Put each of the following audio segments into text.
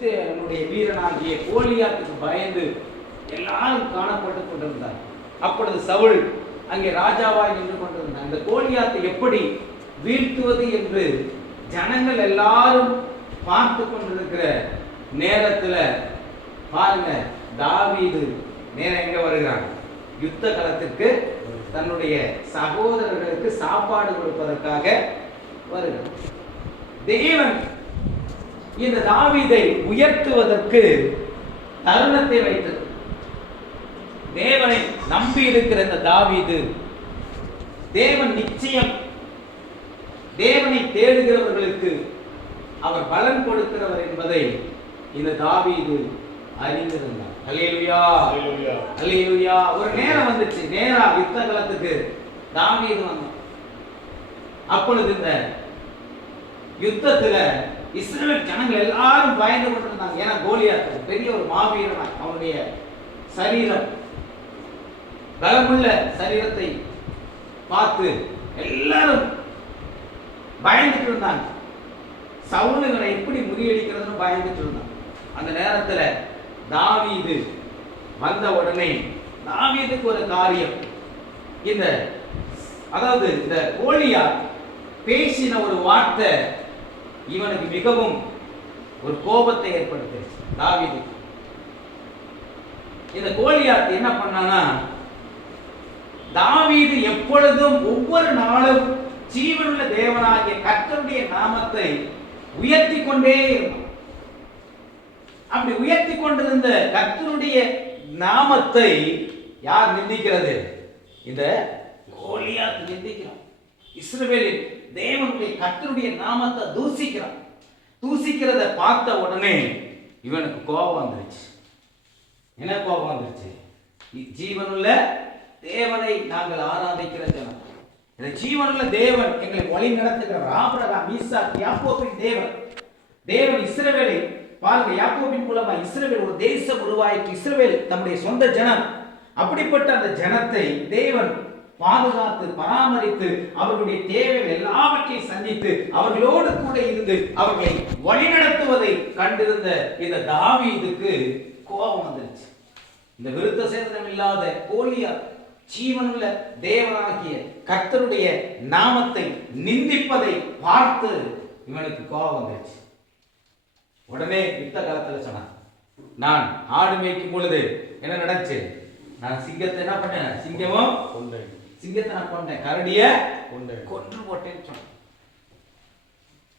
பிலிஸ்தீனுடைய வீரனாகிய கோலியாத்துக்கு பயந்து எல்லாரும் காணப்பட்டு கொண்டிருந்தார். அப்பொழுது சவுல் அங்கே ராஜாவாய் நின்று கொண்டிருந்தார். இந்த கோலியாத்தை எப்படி வீழ்த்துவது என்று ஜனங்கள் எல்லாரும் பார்த்து கொண்டிருக்கிற நேரத்துல பாருங்க, தாவீது நேரம் எங்க வருகிறான்? யுத்த களத்திற்கு தன்னுடைய சகோதரர்களுக்கு சாப்பாடு கொடுப்பதற்காக வருகிறான். தேவன் இந்த தாவீதை உயர்த்துவதற்கு தருணத்தை வைத்தது. தேவனை நம்பி இருக்கிற இந்த தாவீது, தேவன் நிச்சயம் தேவனை தேடுகிறவர்களுக்கு அவர் பலன் கொடுக்கிறவர் என்பதை இந்த தாவீது அறிந்திருந்தார். அல்லேலூயா, அல்லேலூயா, அல்லேலூயா. ஒரு நேரம் வந்துச்சு, நேரா யுத்த களத்துக்கு தாவீது வந்தான். அப்பொழுது இந்த யுத்தத்துல இஸ்ரவேல் ஜனங்கள் எல்லாரும் பயந்து கொண்டிருந்தாங்க. ஏன்னா கோலியாத் பெரிய ஒரு மாவீரன், அவனுடைய சரீரம், பலமுள்ள சரீரத்தை பார்த்து எல்லாரும் பயந்துட்டு இருந்தாங்க. சவுலுகளை எப்படி முறியடிக்கிறதுன்னு பயந்துட்டு இருந்தாங்க. அந்த நேரத்துல தாவீது வந்த உடனே தாவீதுக்கு ஒரு காரியம், இந்த கோலியாத் பேசின ஒரு வார்த்தை இவனுக்கு மிகவும் ஒரு கோபத்தை ஏற்படுத்துச்சு. தாவீது இந்த கோலியாத் என்ன பண்ணானா, தாவீது எப்பொழுதும் ஒவ்வொரு நாளும் ஜீவனுள்ள தேவனாகிய கர்த்தருடைய நாமத்தை உயர்த்தி கொண்டே இருந்தான். அப்படி உயர்த்தி கொண்டிருந்த கர்த்தருடைய நாமத்தை யார் நிந்திக்கிறது? இந்த கோலியாத் நிந்திக்கிறான். இஸ்ரவேலில் தேவனுடைய கர்த்தருடைய நாமத்தை தூசிக்கிறான். தூசிக்கிறத பார்த்த உடனே இவனுக்கு கோபம் வந்துருச்சு. என்ன கோபம் வந்துருச்சு? ஜீவனுள்ள தேவனை நாங்கள் ஆராதிக்கிற ஜனம், இந்த ஜீவனுள்ள தேவன் எங்களை வழி நடத்துகிறவர், ஆபிரகாம், ஈசாக், யாக்கோபின் தேவன். தேவன் இஸ்ரவேலை பாருங்க, யாக்கோபின் மூலமா இஸ்ரவேல் ஒரு தேசம் உருவாயிற்று. இஸ்ரவேல் தம்முடைய சொந்த ஜனம். அப்படிப்பட்ட அந்த ஜனத்தை தேவன் பாதுகாத்து பராமரித்து அவர்களுடைய தேவைகள் எல்லாவற்றையும் சந்தித்து அவர்களோடு கூட இருந்து அவர்களை வழிநடத்துவதை கண்டிருந்த இந்த தாவீதுக்கு கோபம் வந்துருச்சு. இந்த விருத்த சேதனம் இல்லாத கோலியாத் ஜீவனுள்ள தேவனாகிய கர்த்தருடைய நாமத்தை நிந்திப்பதை பார்த்து இவனுக்கு கோபம் வந்துருச்சு. உடனே யுத்த காலத்துல சொன்னான், நான் ஆடு மேய்க்கும் பொழுது என்ன நடந்துச்சு? நான் சிங்கத்தை என்ன பண்ணேன்? சிங்கத்தை நான் கொண்டேன், கரடிய கொன்று போட்டேன்னு சொன்னான்.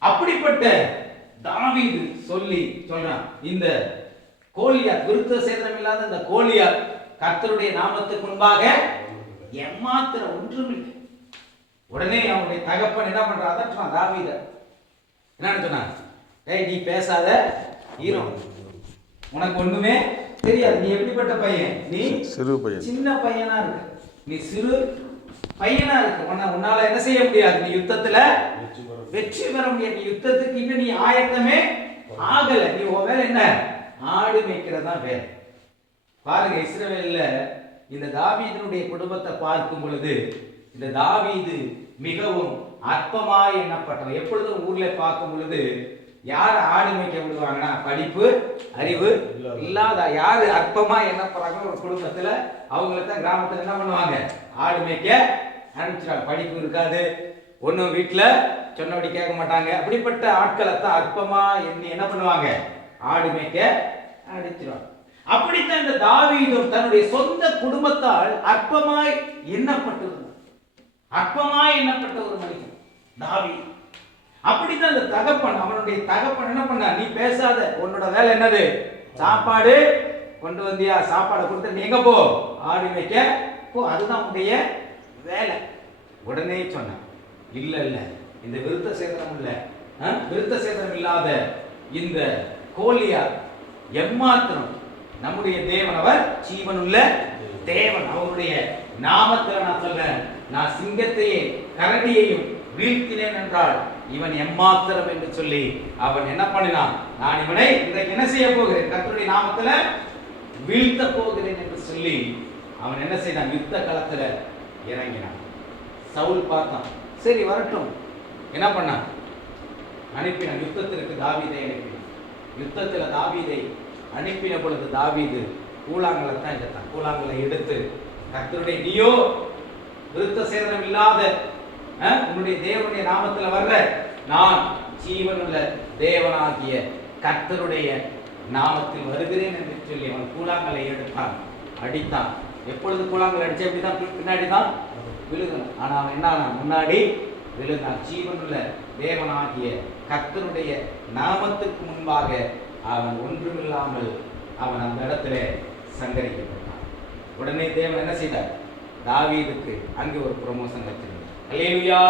அப்படிப்பட்ட தாவீது சொல்றான், இந்த கோலியாத், விருத்த சேதனம் இல்லாத இந்த கோலியாத் கர்த்தருடைய நாமத்துக்கு முன்பாக ஏமாத்திர ஒன்றுமில்லை. உடனே அவனுடைய தகப்பன் என்ன பண்றான்? அதற்றான் தாவீத. என்னன்னு சொன்னான்? ஏய், நீ பேசாத, ஹீரோ, உனக்கு ஒண்ணுமே தெரியாது, நீ எப்படிப்பட்ட பையன்? நீ சிறு பையன், சின்ன பையனா இருக்கு, நீ சிறு பையனா இருக்கு, உன்னால என்ன செய்ய முடியாது, நீ யுத்தத்துல வெற்றி பெற முடியாது, நீ யுத்தத்துக்கு இன்னும் நீ ஆயத்தமே ஆகல, நீ உன் வேலை என்ன? ஆடு மேய்க்கிறதா வேலை. பாருங்க, இஸ்ரவேல்ல இந்த தாவீதினுடைய குடும்பத்தை பார்க்கும் பொழுது இந்த தாவீது மிகவும் அற்பமாய் எண்ணப்பட்டவன். எப்பொழுதும் ஊர்ல பார்க்கும் பொழுது யார் ஆடு மேய்க்க விடுவாங்கன்னா, படிப்பு அறிவு இல்லாத யாரு அற்பமா எண்ணப்படுறாங்க ஒரு குடும்பத்துல, அவங்கள தான் கிராமத்துல என்ன பண்ணுவாங்க? ஆடு மேய்க்க அனுப்பிச்சிடாங்க. படிப்பு இருக்காது, ஒன்னும் வீட்டுல சொன்னபடி கேட்க மாட்டாங்க. அப்படிப்பட்ட ஆட்களை தான் அற்பமா எண்ணி என்ன பண்ணுவாங்க? ஆடு மேய்க்க அனுப்பிச்சிடுவாங்க. அப்படித்தான் இந்த தாவீதும் தன்னுடைய சொந்த குடும்பத்தால் அற்பமாய் எண்ணப்பட்டிருந்தார். அற்பமாய் எண்ணப்பட்ட ஒரு மனிதன் தாவீது. அப்படித்தான் இந்த தகப்பன், அவனுடைய தகப்பன் என்ன பண்ண? நீ பேசாத, உன்னோட வேலை என்னது? சாப்பாடு கொண்டு வந்தியா? சாப்பாடு கொடுத்து நீ எங்க போ? ஆடு மேய்க்க போ, அதுதான் உன்னுடைய வேலை. உடனே சொன்ன, இல்ல இல்ல, இந்த விருத்த சேதனம் இல்லாத இந்த கோலியாத் எம்மாத்திரம் நம்முடைய தேவன், அவர் ஜீவனுள்ள தேவன், அவருடைய நாமத்தில் நான் சொல்றேன், நான் சிங்கத்தையே கரடியையும் வீழ்த்தினேன் என்றால் இவன் எம்மாத்திரம் என்று சொல்லி அவன் என்ன பண்ணினான்? நான் இவனை இன்றைக்கு என்ன செய்ய போகிறேன்? கர்த்தருடைய நாமத்துல வீழ்த்த போகிறேன் என்று சொல்லி அவன் என்ன செய்தான்? யுத்த களத்துல இறங்கினான். சவுல் பார்த்தான், சரி வரட்டும், என்ன பண்ணான்? அனுப்பினான், யுத்தத்திற்கு தாவீதை அனுப்பினான். யுத்தத்துல தாவீதை அனுப்பின பொழுது தாவீது கூழாங்கலை தான் எடுத்தான். கூழாங்கலை எடுத்து கர்த்தருடைய நீயோ விருத்த சேதனம் இல்லாத உன்னுடைய தேவனுடைய நாமத்துல வர்ற நான் ஜீவனுள்ள தேவனாகிய கர்த்தருடைய நாமத்தில் வருகிறேன் என்று சொல்லி அவன் கூழாங்கலை எடுத்தான், அடித்தான். எப்பொழுது கூழாங்கலை அடிச்சா இப்படிதான் பின்னாடி தான் விழுகணும். ஆனா அவன் என்ன முன்னாடி விழுந்தான். ஜீவனுள்ள தேவனாகிய கர்த்தருடைய நாமத்துக்கு முன்பாக அவன் ஒன்றுமில்லாமல் அவன் அந்த இடத்துல சங்கரிக்கப்பட்டான். உடனே தேவன் என்ன செய்தார்? தாவீதுக்கு அங்கே ஒரு ப்ரமோஷன் வச்சிருந்தார். அல்லேலூயா,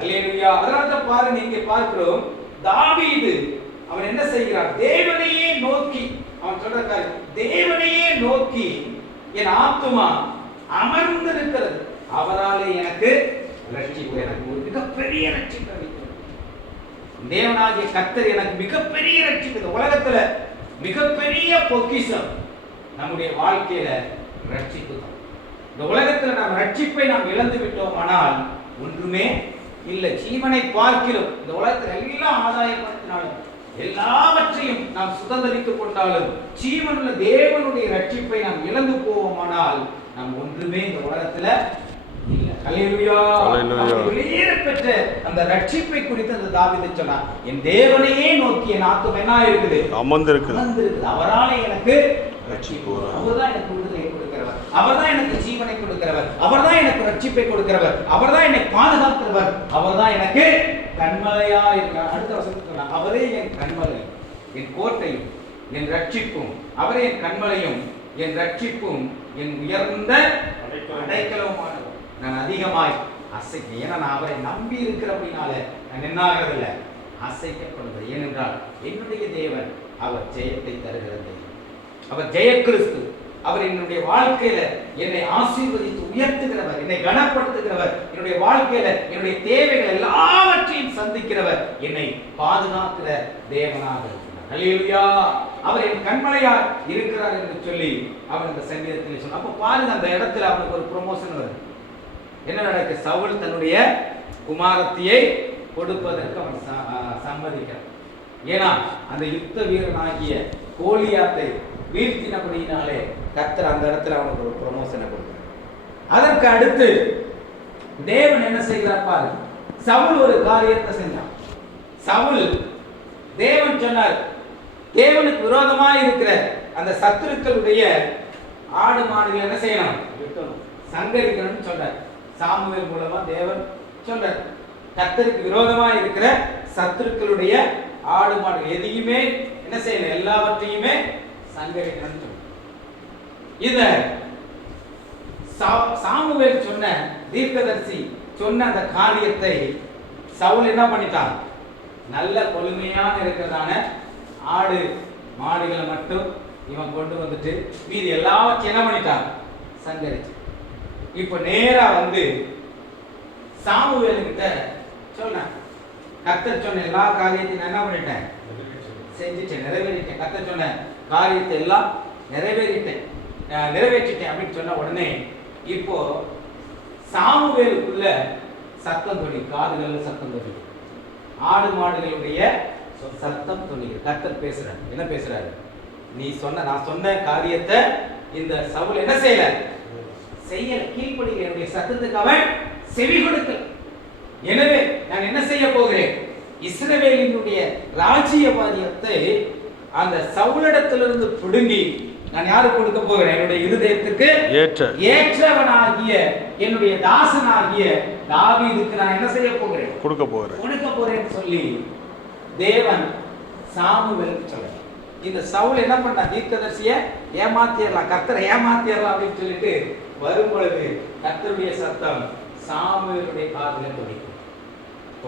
அல்லேலூயா. அதனால தான் பாருங்க, இங்கே பார்க்கிறோம் தாவீது அவன் என்ன செய்கிறான்? தேவனையே நோக்கி அவன் சொல்றாரு, தேவனையே நோக்கி என் ஆத்துமா அமர்ந்திருக்கிறது, அவராலே எனக்கு ரட்சிப்பு, எனக்கு ஒரு மிகப்பெரிய ரட்சிப்பு அளிக்கிறது. தேவனாகிய கர்த்தர் எனக்கு மிகப்பெரிய ரட்சிப்பு. உலகத்துல மிகப்பெரிய பொக்கிஷம் நம்முடைய வாழ்க்கையில ரட்சிப்பு தான். இந்த உலகத்துல நாம் ரட்சிப்பை நாம் இழந்து விட்டோம், ஆனால் ஒன்றுமே இல்லை. ஜீவனை பார்க்கிறோம். இந்த உலகத்துல எல்லாம் ஆதாயப்படுத்தினாலும் எல்லாவற்றையும் நாம் சுதந்திரித்துக் கொண்டாலும் ஜீவனுள்ள தேவனுடைய ரட்சிப்பை நாம் இழந்து போவோமானால் நாம் ஒன்றுமே இந்த உலகத்துல இல்லை. அல்லேலூயா, அல்லேலூயா. பெற்ற அந்த ரட்சிப்பை குறித்து அந்த தாவீது சொன்னான், என் தேவனையே நோக்கி என் ஆத்துமா என்ன இருக்குது? அமர்ந்திருக்குது. அவராலே எனக்கு ரட்சிப்பு. அவர்தான் எனக்கு விடுதலை கொடுக்கிறவர், அவர்தான் எனக்கு ஜீவனை கொடுக்கிறவர், அவர்தான் எனக்கு ரட்சிப்பை கொடுக்கிறவர், அவர்தான் என்னை பாதுகாக்கிறவர், அவர்தான் எனக்கு கண்மலையா இருக்கிறார். அடுத்த வசனத்தில் சொன்னார், அவரே என் கண்மலை, என் கோட்டையும் என் ரட்சிப்பும், அவரே என் கண்மலையும் என் ரட்சிப்பும் என் உயர்ந்த அடைக்கலவுமானவர். நான் அதிகமாய் அசைக்க, ஏன்னா நான் அவரை நம்பி இருக்கிற அப்படின்னால நான் என்ன ஆகிறதில்லை, அசைக்கப்படுவது. ஏனென்றால் என்னுடைய தேவன் அவர் ஜெயத்தை தருகிறது, அவர் ஜெய கிறிஸ்து. அவர் என்னுடைய வாழ்க்கையில என்னை ஆசீர்வதித்து உயர்த்துகிறவர், என்னை கனப்படுத்துகிறவர், என்னுடைய வாழ்க்கையில என்னுடைய தேவைகள் எல்லாவற்றையும் சந்திக்கிறவர், என்னை பாதுகாக்கிற தேவனாக இருக்கிறார். அல்லேலூயா. அவர் என் கண்மலையா இருக்கிறார் என்று சொல்லி அவன் இந்த சங்கீதத்தில் சொன்னான். அப்ப பாருங்க, அந்த இடத்துல அவனுக்கு ஒரு ப்ரமோஷன் வருது. என்ன நடக்கு? சவுல் தன்னுடைய குமாரத்தியை கொடுப்பதற்கு அவன் சம்மதிக்கிறான். ஏன்னா அந்த யுத்த வீரனாகிய கோலியாத்தை வீழ்த்தினபடியினாலே கர்த்தர் அந்த இடத்துல அவனுக்கு ஒரு ப்ரமோஷனை கொடுக்கிறார். அதற்கு அடுத்து தேவன் என்ன செய்கிறார் பாரு. சவுல் ஒரு காரியத்தை செஞ்சான். சவுல், தேவன் சொன்னார், தேவனுக்கு விரோதமாக இருக்கிற அந்த சத்துருக்களுடைய ஆடு மாடுகள் என்ன செய்யணும்? சங்கரிக்கணும்னு சொன்னார். சாமுவேல் மூலமா தேவன் சொல்றார், கர்த்தருக்கு விரோதமாக இருக்கிற சத்துருக்களுடைய ஆடு மாடுகள் எதையுமே என்ன செய்யணும்? எல்லாவற்றையுமே சங்கரிக்கணும்னு சொன்னார். இத சாமுவேல் சொன்ன தீர்க்கதரிசி சொன்ன அந்த காரியத்தை சவுல் என்ன பண்ணிட்டான்? நல்ல கொழுமையான இருக்கிறதான ஆடு மாடுகளை மட்டும் இவன் கொண்டு வந்துட்டு மீதி எல்லாவற்றையும் என்ன பண்ணிட்டான்? சங்கரிச்சு. இப்ப நேரா வந்து சாமுவேல் கிட்ட சொன்னேன், கர்த்தர் சொன்ன எல்லா காரியத்தையும் நான் என்ன பண்ணிட்டேன்? செஞ்சுட்டேன், நிறைவேறிட்டேன். கர்த்தர் சொன்ன காரியத்தை எல்லாம் நிறைவேற்றிட்டேன் அப்படின்னு சொன்ன உடனே இப்போ சாமுவேலுக்குள்ள சத்தம் துணி, காதுகள்ல சத்தம் துணி, ஆடு மாடுகளுடைய சத்தம் துணி. கர்த்தர் பேசுறாரு. என்ன பேசுறாரு? நான் சொன்ன காரியத்தை இந்த சவுல் என்ன செய்யல? கீழ்ப்படிகிற என்னுடைய சத்தத்துக்கு அவன் செவி கொடுக்கல. எனவே நான் என்ன செய்ய போகிறேன்? இஸ்ரவேலினுடைய ராஜ்யபாரியத்தை அந்த சவுலிடத்திலிருந்து பிடுங்கி நான் யாருக்கு கொடுக்க போகிறேன்? என்னுடைய இருதயத்துக்கு ஏற்றவனாகிய என்னுடைய தாசனாகிய தாவீதுக்கு நான் என்ன செய்ய போகிறேன்? கொடுக்க போகிறேன் சொல்லி தேவன் சாமுவேலுக்கு சொல்றார். இந்த சவுல் என்ன பண்ணா? தீர்க்கதரிசியை ஏமாத்திடலாம், கர்த்தரை ஏமாத்திடலாம் அப்படின்னு சொல்லிட்டு வரும் பொழுது கர்த்தருடைய சத்தம் சாமுவேலுடைய காதுல துணிக்கும்.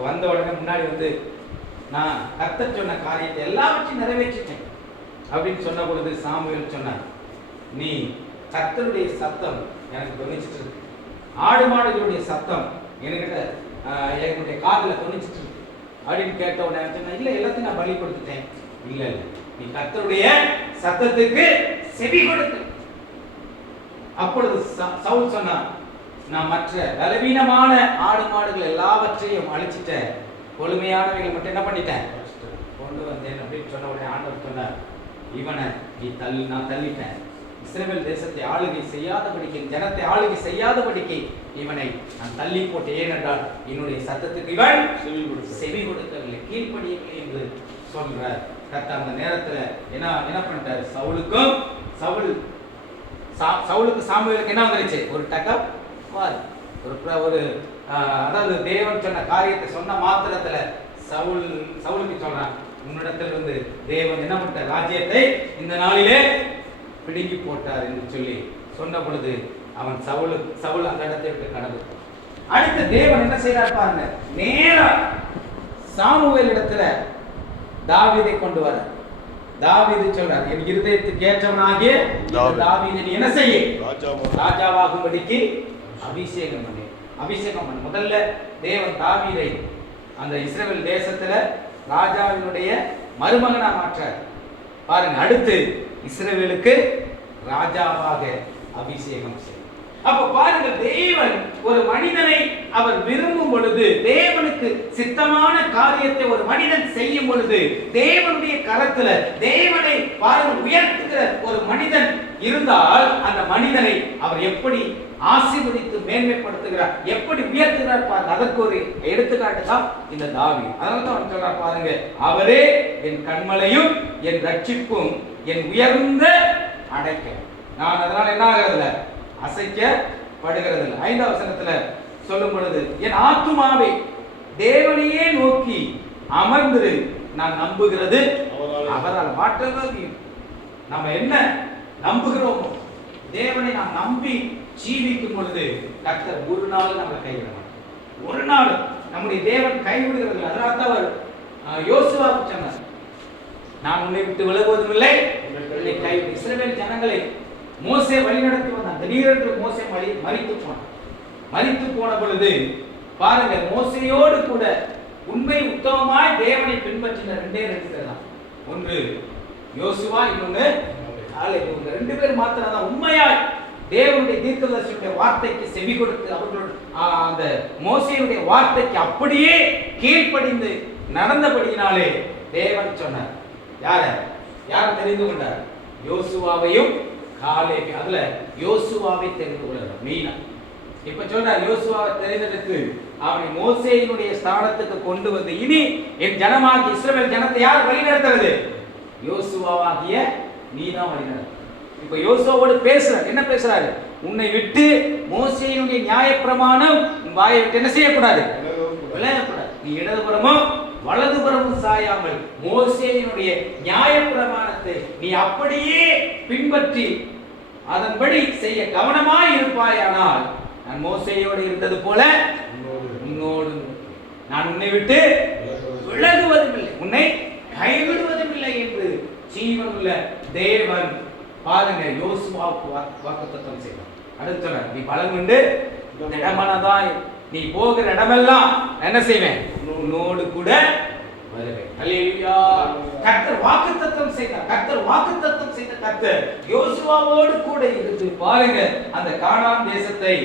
வந்த உடனே முன்னாடி வந்து நான் கர்த்தர் சொன்ன காரியத்தை எல்லாவற்றையும் நிறைவேற்றிட்டேன் அப்படின்னு சொன்ன பொழுது சாமுவேல் சொன்னார், நீ கர்த்தருடைய சத்தம் எனக்கு துணிச்சிட்டு இருக்கு, ஆடு மாடுகளுடைய சத்தம் என்னுடைய காதுல துணிச்சிட்டு இருக்கு அப்படின்னு கேட்ட உடனே சொன்ன, இல்ல எல்லாத்தையும் நான் பலி கொடுத்துட்டேன். இல்ல நீ கர்த்தருடைய சத்தத்துக்கு செவி கொடுத்து. அப்பொழுது சவுல் சொன்னான், நான் மற்ற பலவீனமான ஆடு மாடுகள் எல்லாவற்றையும் அழிச்சிட்டேன், கொழுமையானவைகளை மட்டும் என்ன பண்ணிட்டேன்? கொண்டு வந்தேன் அப்படின்னு சொன்ன உடனே ஆண்டவர் சொன்னார், இவனை நீ நான் தள்ளிட்டேன். இஸ்ரவேல் தேசத்தை ஆளுகை செய்யாதபடிக்கு, ஜனத்தை ஆளுகை செய்யாதபடிக்கு இவனை நான் தள்ளி போட்டேன். ஏனென்றால் என்னுடைய சத்தத்துக்கு இவன் செவி கொடுக்கவில்லை, கீழ்ப்படியவில்லை என்று சொல்றார் கர்த்தர். அந்த நேரத்துல என்ன பண்ணிட்டாரு, சவுலுக்கு சாமுவேலுக்கு என்ன வந்துருச்சு, ஒரு டக்கப் வார், ஒரு அதாவது தேவன் சொன்ன காரியத்தை சொன்ன மாத்திரத்துல சவுலுக்கு சொல்றான், உன்னிடத்திலிருந்து தேவன் என்ன பண்ணிட்டார், ராஜ்யத்தை இந்த நாளிலே பிடுங்கி போட்டார் என்று சொல்லி சொன்ன பொழுது அவன் சவுல் அந்த இடத்தை விட்டு கடந்து. அடுத்து தேவன் என்ன செய்யறார் பாருங்க, நேரா சாமுவேல் இடத்துல தாவீதை கொண்டு வர. தாவீது சொல்றார், என் இருதயத்துக்கு ஏற்றவனாகிய தாவீதை என்ன செய்ய, ராஜாவாகும்படிக்கு அபிஷேகம் பண்ணு. முதல்ல தேவன் தாவீதை அந்த இஸ்ரவேல் தேசத்துல ராஜாவினுடைய மருமகனா மாற்றார் பாருங்க. அடுத்து இஸ்ரவேலுக்கு ராஜாவாக அபிஷேகம் செய்தார். அப்ப பாருங்க, தேவன் ஒரு மனிதனை அவர் விரும்பும் பொழுது, தேவனுக்கு சித்தமான காரியத்தை ஒரு மனிதன் செய்யும் பொழுது, தேவனுடைய கரத்துல தேவனை பாருங்க உயர்த்துகிற ஒரு மனிதன் இருந்தால் அந்த மனிதனை அவர் எப்படி ஆசீர்வதித்து மேன்மைப்படுத்துகிறார், எப்படி உயர்த்துகிறார் பாருங்க. அதற்கு ஒரு எடுத்துக்காட்டு தான் இந்த தாவீது. அதனால தான் அவன் சொல்றார் பாருங்க, அவரே என் கண்மலையும் என் ரட்சிப்பும் என் உயர்ந்த அடைக்கலம். நான் அதனால என்ன ஆகிறதுல அசைக்கப்படுகிறது. 5வது வசனத்துல சொல்லும் பொழுது, என் ஆத்துமாவே தேவனையே நோக்கி அமர்ந்து நான் நம்புகிறது அவரால். மாற்றவே நம்ம என்ன நம்புகிறோமோ, தேவனை நாம் நம்பி ஜீவிக்கும் பொழுது கர்த்தர் ஒரு நாள் நம்மளை கைவிட மாட்டார். ஒரு நாள் நம்முடைய தேவன் கைவிடுகிறது. அதனால தான் அவர் யோசுவாவுக்கு சொன்னார், நான் உன்னை விட்டு விலகுவதும் இல்லை, உன்னை கைவிடு. இஸ்ரவேல் ஜனங்களை மோசே வழிநடத்தி வந்தான். திடீரென்று மோசே மரித்து போன பொழுது பாருங்க, மோசையோடு கூட உண்மை உத்தமமாய் தேவனை பின்பற்றின 2 பேர் தான். ஒன்று யோசுவா, இன்னொன்று காலேப். இவங்க 2 பேர் மாத்திரம் தான் உண்மையாய் தேவனுடைய தீர்க்கதரிசியுடைய வார்த்தைக்கு செவி கொடுத்து, அவர்களோட அந்த மோசேயுடைய வார்த்தைக்கு அப்படியே கீழ்ப்படிந்து நடந்தபடியினாலே தேவன் சொன்னார், யார தெரிந்து கொண்டார், யோசுவாவையும் காலேபையும். அதுல யோசுவாவை தெரிந்து கொள்கிறார் மெயினா. இப்ப சொல்றார், யோசுவாவை தெரிந்தெடுத்து அவனை மோசேயினுடைய ஸ்தானத்துக்கு கொண்டு வந்து, இனி என் ஜனமாகிய இஸ்ரவேல் ஜனத்தை யார் வழிநடத்துறது, யோசுவாவாகிய நீதான் வழிநடத்து. இப்ப யோசுவாவோடு பேசுறார். என்ன பேசுறாரு, உன்னை விட்டு மோசேயினுடைய நியாயப்பிரமாணம் உன் வாயை விட்டு என்ன செய்யக்கூடாது, விலகக்கூடாது. நீ இடதுபுறமும் வலதுபுறமும் சாயாமல் மோசேயினுடைய நியாயப்பிரமாணத்தை நீ அப்படியே பின்பற்றி அதன்படி செய்ய கவனமாய் இருப்பாயானால், நான் மோசேயோடு இருந்தது போல உன்னோடு நான் உன்னை விட்டு விலகுவதும் இல்லை, உன்னை கைவிடுவதும் இல்லை என்று ஜீவனுள்ள தேவன் பாருங்க யோசுவாவுக்கு வாக்குத்தத்தம் செய்தார். அடுத்து சொன்னார், நீ பலம் உண்டு, இடமானதாய் நீ போகிற இடமெல்லாம் என்ன செய்வேன், உன்னோடு கூட வருவேன். அல்லேலூயா. கர்த்தர் வாக்குத்தத்தம் செய்தார். கர்த்தர் யோசுவாவோடு கூட இருந்து பாருங்க, அந்த கானான் தேசத்தை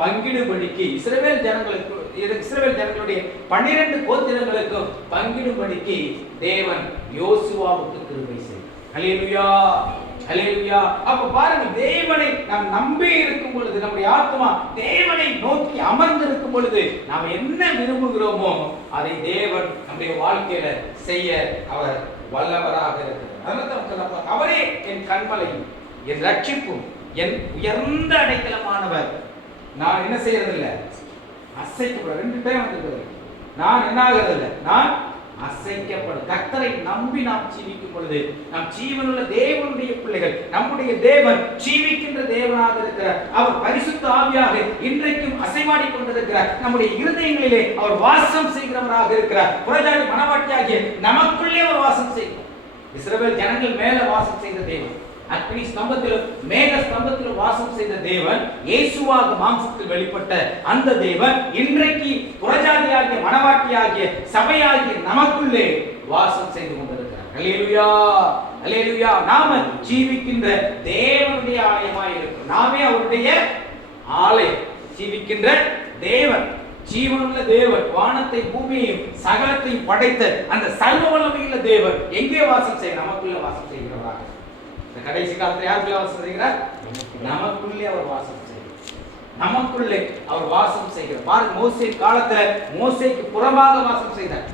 பங்கிடும்படிக்கு இஸ்ரவேல் ஜனங்களுடைய 12 கோத்திரங்களுக்கும் பங்கிடும்படிக்கு தேவன் யோசுவாவுக்கு கிருபை செய்தார். அல்லேலூயா, அல்லேலூயா. அப்ப பாருங்க, தேவனை நாம் நம்பி இருக்கும் பொழுது, நம்முடைய ஆத்மா தேவனை நோக்கி அமர்ந்து இருக்கும் பொழுது, நாம் என்ன விரும்புகிறோமோ அதை தேவன் நம்முடைய வாழ்க்கையில செய்ய அவர் வல்லவராக இருக்கிறார். அதனால அவரே என் கண்மலையும் என் ரட்சிப்பும் என் உயர்ந்த அடைக்கலமானவர். நான் என்ன செய்யறதில்லை, அசைக்கப்பட 2 பேரும் வந்திருக்கிறது. நான் என்ன ஆகிறதில்லை, நான் அசைக்கப்படும். கர்த்தரை நம்பி நாம் ஜீவிக்கும் பொழுது நாம் ஜீவனுள்ள தேவனுடைய பிள்ளைகள். நம்முடைய தேவன் ஜீவிக்கின்ற தேவனாக இருக்கிறார். அவர் பரிசுத்த ஆவியாக இன்றைக்கும் அசைவாடி கொண்டிருக்கிறார். நம்முடைய இருதயங்களிலே அவர் வாசம் செய்கிறவராக இருக்கிறார். புறஜாதி மனவாட்டியாகிய நமக்குள்ளே அவர் வாசம் செய்கிறார். இஸ்ரவேல் ஜனங்கள் மேல வாசம் செய்த தேவன், அக்னி ஸ்தம்பத்திலும் மேக ஸ்தம்பத்திலும் வாசம் செய்த தேவன், இயேசுவாக மாம்சத்தில் வெளிப்பட்ட அந்த தேவன் இன்றைக்கு புறஜாதியாகிய மனவாட்டியாகிய சபையாகிய நமக்குள்ளே வாசம் செய்து கொண்டிருக்கிறார். அல்லேலூயா, அல்லேலூயா. நாம ஜீவிக்கின்ற தேவனுடைய ஆலயமாய் இருக்கிறோம். நாமே அவருடைய ஆலயம். ஜீவிக்கின்ற தேவன் ஜீவனுள்ள தேவன், வானத்தை பூமியையும் சகலத்தையும் படைத்த அந்த சர்வ வல்லமையுள்ள தேவன் எங்கே வாசம் செய்ய? நமக்குள்ள வாசம் செய்கிறவராக. இந்த கடைசி காலத்தில் யாருக்குள்ள வாசம் செய்கிறார்? நமக்குள்ளே அவர் வாசம் செய்கிறார். நமக்குள்ளே அவர் வாசம் செய்கிறார். பாருங்க, மோசே காலத்துல மோசேக்கு புறமாக வாசம் செய்தார்.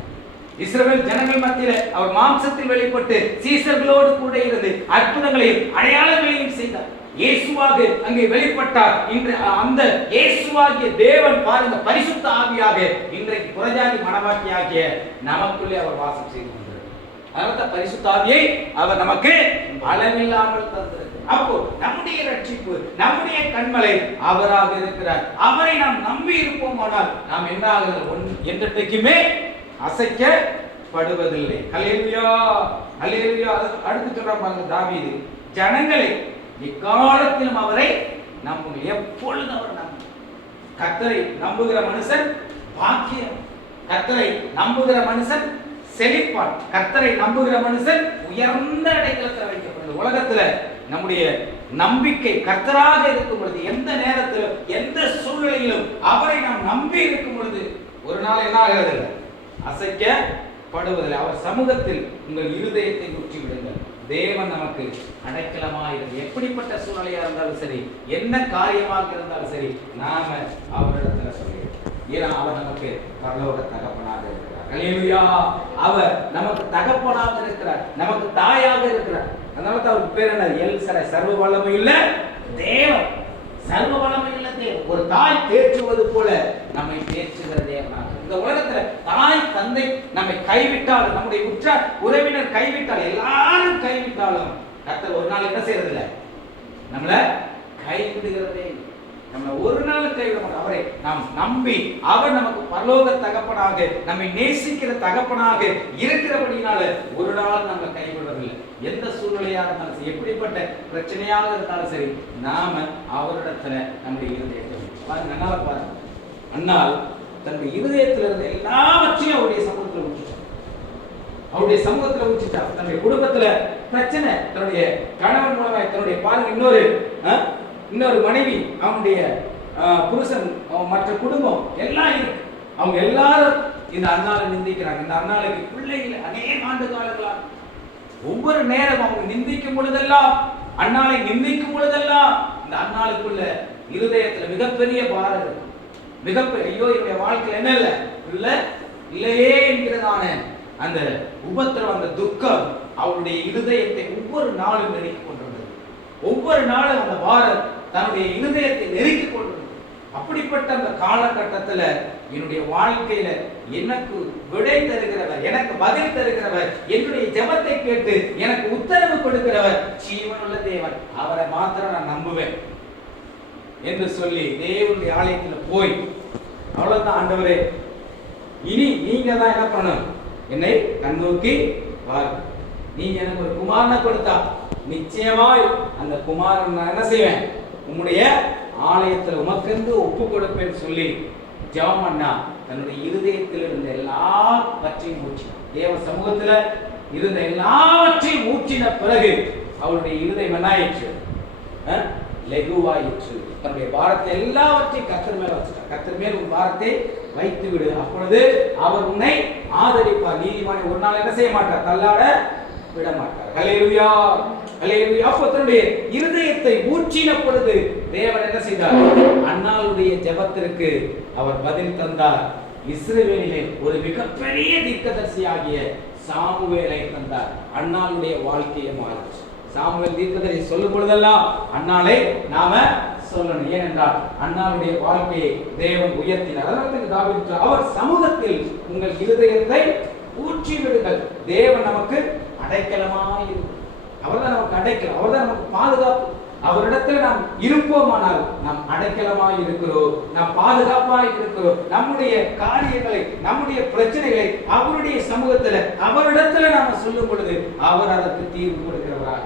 இஸ்ரவேல் ஜனங்கள் மத்தியில அவர் மாம்சத்தில் வெளிப்பட்டு சீசர்களோடு கூட இருந்து அற்புதங்களையும் அடையாளங்களையும் செய்தார். இயேசுவாக அங்கே வெளிப்பட்டார். இன்று அந்த இயேசுவாகிய தேவன் பாருங்க, பரிசுத்த ஆவியாக இன்றைக்கு புறஜாதி மனவாட்டியாகிய நமக்குள்ளே அவர் வாசம் செய்து கொண்டிருக்கிறார். அதனால பரிசுத்த ஆவியை அவர் நமக்கு அளவில்லாமல் தந்திருக்கிறார். அப்போ நம்முடைய ரட்சிப்பு, நம்முடைய கண்மலை அவராக இருக்கிறார். அவரை நாம் நம்பி இருப்போமானால் நாம் என்ன ஆகிறது? என்றைக்குமே அசைக்கப்படுவதில்லை. ஹல்லேலூயா, ஹல்லேலூயா. அடுத்து சொல்றான் பாருங்க தாவீது, ஜனங்களை எக்காலத்திலும் அவரை நம்புங்கள். எப்பொழுது அவர் நம்புங்கள். கர்த்தரை நம்புகிற மனுஷன் பாக்கியம். கர்த்தரை நம்புகிற மனுஷன் செழிப்பான். கர்த்தரை நம்புகிற மனுஷன் உயர்ந்த அடைக்கலத்தில் வைக்கப்படுது. உலகத்துல நம்முடைய நம்பிக்கை கர்த்தராக இருக்கும் பொழுது, எந்த நேரத்திலும் எந்த சூழ்நிலையிலும் அவரை நாம் நம்பி இருக்கும் பொழுது ஒரு நாள் என்ன ஆகிறது? அசைக்கப்படுவதில்லை. அவர் சமூகத்தில் உங்கள் இருதயத்தை ஊற்றி விடுங்கள். தேவன் நமக்கு அடைக்கலமாயிருக்கு. எப்படிப்பட்ட சூழ்நிலையா இருந்தாலும் சரி, என்ன காரியமாக இருந்தாலும் சரி, நாம அவரிடத்துல சொல்லிடுறோம். ஏன்னா அவர் நமக்கு பரலோக தகப்பனாக இருக்கிறார். ஹல்லேலூயா. அவர் நமக்கு தகப்பனாக இருக்கிறார், நமக்கு தாயாக இருக்கிறார். அதனால தான் அவருக்கு பேர் என்ன? எல்சரை, சர்வ வல்லமையுள்ள தேவன். சர்வ வல்லமையுள்ள தேவன். ஒரு தாய் தேற்றுவது போல நம்மை தேற்றுகிற தேவனாக. இந்த உலகத்துல தாய் தந்தை நம்மை கைவிட்டாலும், நம்முடைய உற்ற உறவினர் கைவிட்டால், எல்லாரும் கைவிட்டாலும் கர்த்தர் ஒரு நாள் என்ன செய்யறதில்லை? நம்மள கைவிடுகிறதே. நம்ம ஒரு நாள் கைவிட மாட்டோம். அவரை நாம் நம்பி அவர் நமக்கு பரலோக தகப்பனாக, நம்மை நேசிக்கிற தகப்பனாக இருக்கிறபடினால ஒரு நாள் நம்ம கைவிடுவதில்லை. எந்த சூழ்நிலையாக இருந்தாலும் சரி, எப்படிப்பட்ட பிரச்சனையாக இருந்தாலும் சரி, நாம அவரிடத்துல நம்முடைய இருதயத்தை பாருங்க. அண்ணாவை பாருங்க. அண்ணால் தன்னுடைய இருதயத்தில் இருந்த எல்லாவற்றையும் அவருடைய சமூகத்தில் ஊற்றிட்டார். அவருடைய சமூகத்தில் ஊற்றிட்டார். தன்னுடைய குடும்பத்துல பிரச்சனை, தன்னுடைய கணவன் மூலமாய் தன்னுடைய பாருங்க, இன்னொரு மனைவி, அவனுடைய புருஷன், மற்ற குடும்பம் எல்லாம் இருக்கு. அவங்க எல்லாரும் இந்த அண்ணாவை நிந்திக்கிறாங்க. இந்த அண்ணாளுக்கு பிள்ளைகள் அநேக ஆண்டு காலங்களாக ஒவ்வொரு நேரம் அவங்க நிந்திக்கும் பொழுதெல்லாம், அண்ணாளை நிந்திக்கும் பொழுதெல்லாம் இந்த அண்ணாளுக்குள்ள இருதயத்துல மிகப்பெரிய பாரம் இருக்கு. மிகப்பெரிய, ஐயோ என்னுடைய வாழ்க்கையில் என்ன இல்லை இல்லையே என்கிறதான அந்த உபத்திரம், அந்த துக்கம் அவருடைய இருதயத்தை ஒவ்வொரு நாளும் நெருக்கி கொண்டிருந்தது. ஒவ்வொரு நாளும் அந்த பாரம் தன்னுடைய இருதயத்தை நெருக்கி கொண்டிருந்தது. அப்படிப்பட்ட அந்த காலகட்டத்தில் என்னுடைய வாழ்க்கையில எனக்கு விடை தருகிறவர், எனக்கு பதில் தருகிறவர், என்னுடைய ஜெபத்தை கேட்டு எனக்கு உத்தரவு கொடுக்கிறவர் ஜீவனுள்ள தேவன், அவரை மாத்திரம் நான் நம்புவேன் என்று சொல்லி தேவனுடைய ஆலயத்தில் போய், அவ்வளவுதான் ஆண்டவரே, இனி நீங்க தான் என்ன பண்ணணும்? என்னை கண்ணோக்கி பாருங்க. நீங்க எனக்கு ஒரு குமாரனை கொடுத்தா நிச்சயமாய் அந்த குமாரன் நான் என்ன செய்வேன்? உம்முடைய ஆலயத்தில் உமக்கென்று ஒப்பு கொடுப்பேன்னு சொல்லி ஜெபம் பண்ணா தன்னுடைய இருதயத்தில் இருந்த எல்லாவற்றையும் ஊற்றினார். தேவ சமூகத்தில் இருந்த எல்லாவற்றையும் ஊற்றின பிறகு அவருடைய இருதயம் என்ன ஆயிற்று? லெகுவாயிற்று. தன்னுடைய பாரத்தை எல்லாவற்றையும் கர்த்தர் மேல வச்சுட்டார். கர்த்தர் மேல் உன் பாரத்தை வைத்து விடு, அப்பொழுது அவர் உன்னை ஆதரிப்பார். நீதிமானை ஒரு நாள் என்ன செய்ய மாட்டார்? தள்ளாட விட மாட்டார். ஹல்லேலூயா, ஹல்லேலூயா. அப்போ தன்னுடைய இருதயத்தை ஊற்றின பொழுது தேவன் என்ன செய்தார்? அன்னாளுடைய ஜெபத்திற்கு அவர் பதில் தந்தார். இஸ்ரவேலிலே ஒரு மிகப்பெரிய தீர்க்கதரிசியாகிய சாமுவேலை தந்தார். அன்னாளுடைய வாழ்க்கையை மாறிச்சு. சாமுவேல் தீர்க்கதரிசி சொல்லும் பொழுதெல்லாம் அன்னாளை நாம சொல்லணும். ஏனென்றால் அன்னாளுடைய வாழ்க்கையை தேவன் உயர்த்தினார். அதனால தாவீது அவர் சமூகத்தில் உங்கள் இருதயத்தை ஊற்றி விடுங்கள். தேவன் நமக்கு அடைக்கலமாய் இருக்கும். அவர்தான் நமக்கு அடைக்கலம், அவர்தான் நமக்கு பாதுகாப்பு. அவரிடத்தில் நாம் இருப்போமானால் நாம் அடைக்கலமாய் இருக்கிறோம், நாம் பாதுகாப்பாய் இருக்கிறோம். நம்முடைய காரியங்களை, நம்முடைய பிரச்சனைகளை அவருடைய சமூகத்தில் அவரிடத்தில் நாம் சொல்லும் பொழுது அவர் அதற்கு தீர்வு கொடுக்கிறவராக,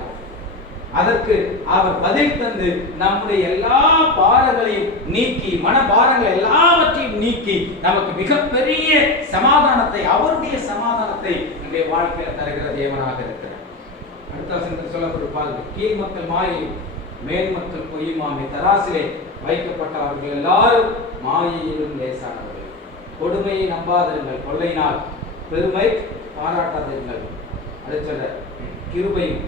அதற்கு அவர் பதில் தந்து நம்முடைய எல்லா பாரங்களையும் நீக்கி, மனபாரங்கள் எல்லாவற்றையும் நீக்கி நமக்கு மிகப்பெரிய சமாதானத்தை, அவருடைய சமாதானத்தை நம்முடைய வாழ்க்கையில் தருகிற தேவனாக இருக்கிறார். அடுத்த வசனத்தில் சொல்லப்பட்டிருப்பார்கள், கீழ் மக்கள் மாயையும் மேல் மக்கள் பொய்யுமாமே தராசிலே வைக்கப்பட்ட அவர்கள் எல்லாரும் மாயையிலும் லேசானவர்கள். கொடுமையை நம்பாதிருங்கள், கொள்ளையினால் பெருமை பாராட்டாதிருங்கள். அடுத்த சொல்ற கிருபையும்